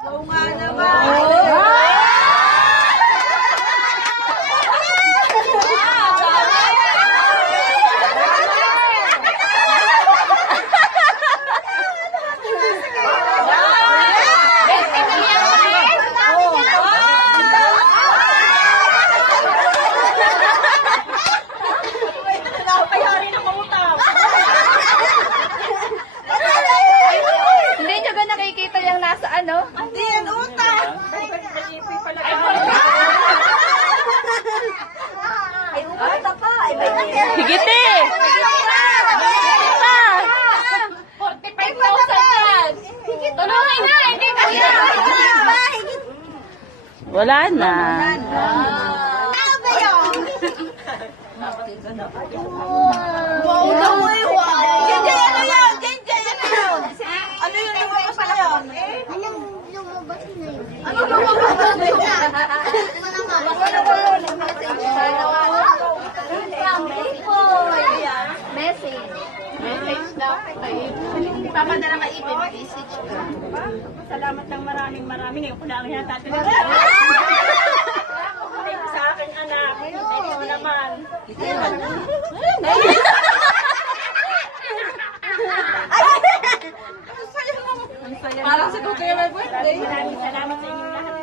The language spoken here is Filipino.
Oo nga naman. Hindi nyo ba nakikita yung nasa ano? Hindi yan utang. Ay, utang pa. Ay, may Higit eh! Higit pa! 45,000 yan! Tulungin na! Hindi kaya! Wala na. Ano ba yun? Wow, naman yun. Jenjay, ano yan? Jenjay, ano yun? Ano yun? Lumabas na yun? Anong lumabas na yun? Ano lumabas na yun? Message. Message daw. Papadala ka ipin, message ka. Salamat ng maraming. Ngayon ko lang yan tatin. Sa aking anak. Ito naman. Parang si Kuya may birthday. Maraming salamat sa inyong lahat.